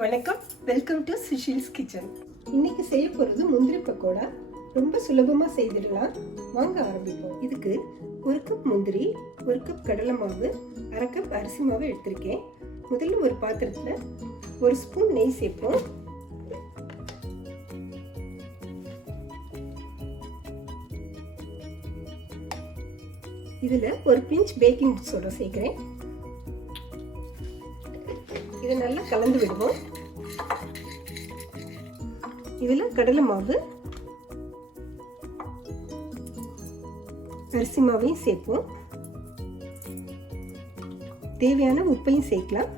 வணக்கம், welcome to Sushil's kitchen. இன்னைக்கு செய்ய போகிறது முந்திரி பக்கோடா. ரொம்ப சுலபமாக செய்திடலாம். வாங்க ஆரம்பிப்போம். இதுக்கு 1 கப் முந்திரி, 1 கப் கடலை மாவு, 1/2 கப் அரிசி மாவு எடுத்திருக்கேன். முதல்ல ஒரு பாத்திரத்தில் 1 ஸ்பூன் நெய் சேர்ப்போம். இதில் ஒரு பிஞ்ச் பேக்கிங் சோடா சேர்க்கிறேன். இதை நல்லா கலந்து விடுவோம். இதில் கடலை மாவு, அரிசி மாவையும் சேர்ப்போம். தேவையான உப்பையும் சேர்க்கலாம்.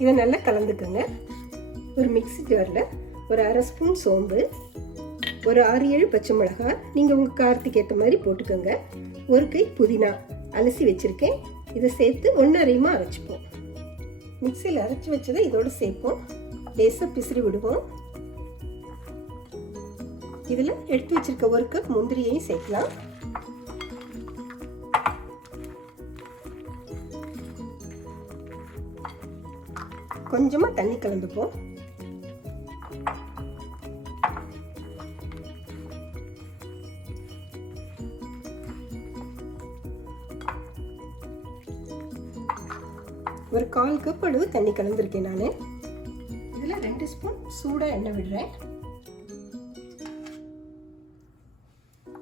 இதை நல்லா கலந்துக்கோங்க. ஒரு மிக்ஸி ஜாரில் ஒரு 1/2 ஸ்பூன் சோம்பு, ஒரு 6-7 பச்சை மிளகாய், நீங்கள் உங்கள் காரத்துக்கு ஏற்ற மாதிரி போட்டுக்கோங்க. ஒரு கை புதினா அலசி வச்சுருக்கேன். இதை சேர்த்து ஒன்றரையுமா அரைச்சிப்போம். மிக்சியில் அரைச்சி வச்சதை இதோடு சேர்ப்போம். லேசாக பிசிறி விடுவோம். இதில் எடுத்து வச்சிருக்க 1 கப் முந்திரியையும் சேர்க்கலாம். கொஞ்சமாக தண்ணி கலந்துப்போம். ஒரு 1/4 கப் அளவு தண்ணி கலந்துருக்கேன் நான். இதில் 2 ஸ்பூன் சூடாக எண்ணெய் விடுறேன்.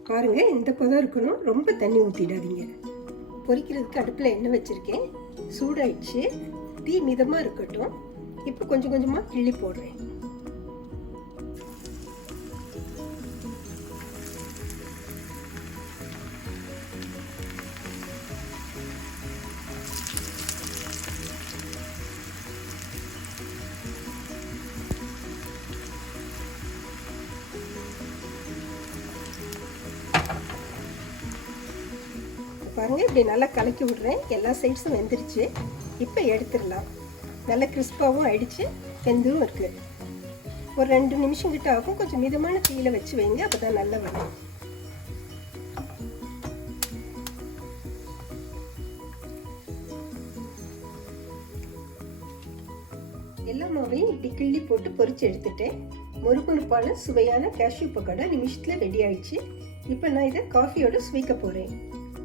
பாருங்க, இந்த பதம் இருக்கணும். ரொம்ப தண்ணி ஊற்றிடாதீங்க. பொரிக்கிறதுக்கு அடுப்பில் எண்ணெய் வச்சுருக்கேன். சூடாயிடுச்சு. தீ மிதமாக இருக்கட்டும். இப்போ கொஞ்சம் கொஞ்சமாக கிள்ளி போடுறேன். பாருங்க, இப்படி நல்லா கலக்கி விடுறேன். எல்லா சைட்ஸும் வெந்துருச்சு. இப்போ எடுத்துடலாம். நல்லா கிறிஸ்பாகவும் ஆயிடுச்சு, வெந்தும் இருக்கு. ஒரு 2 நிமிஷம் கிட்ட ஆகும். கொஞ்சம் மிதமான தீயில வச்சு வைங்க, அப்பதான் நல்லா வரும். எல்லா மாவையும் இப்படி கிள்ளி போட்டு பொரிச்சு எடுத்துட்டேன். மொறுமொறுப்பான சுவையான கேஷ்யூ பக்கோடா நிமிஷத்துல ரெடி ஆயிடுச்சு. இப்போ நான் இதை காஃபியோட சுவைக்க போறேன்.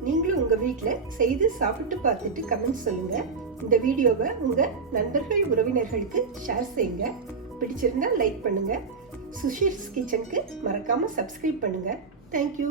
நீங்களும் உங்க வீட்டில் செய்து சாப்பிட்டு பார்த்துட்டு கமெண்ட் சொல்லுங்க. இந்த வீடியோவை உங்க நண்பர்கள் உறவினர்களுக்கு ஷேர் செய்யுங்க. பிடிச்சிருந்தா லைக் பண்ணுங்க. சுஷீல்ஸ் கிச்சனுக்கு மறக்காம சப்ஸ்கிரைப் பண்ணுங்க. தேங்க்யூ.